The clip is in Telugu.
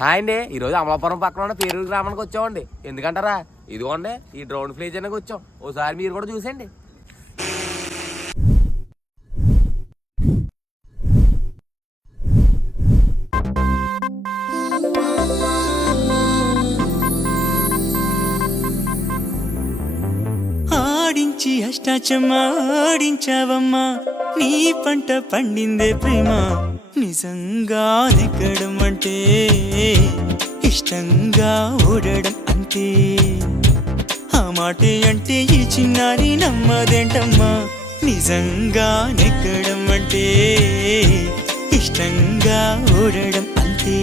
హాయ్ అండి, ఈరోజు అమలాపురం పక్కన ఉన్న పేరూరు గ్రామానికి వచ్చామండి. ఎందుకంటారా, ఇదిగోండి ఈ డ్రోన్ ఫ్లై చేయడానికి వచ్చాం. ఓసారి మీరు కూడా చూసండి. ఆడించి అష్టాచమ్మా ఆడించావమ్మా, నీ పంట పండిందే ప్రేమ. నిజంగా నెగ్గడం అంటే ఇష్టంగా ఓడడం అంతే. ఆ మాటే అంటే ఈ చిన్నారి నమ్మదేంటమ్మా. నిజంగా నెగ్గడం అంటే ఇష్టంగా ఓడడం అంతే.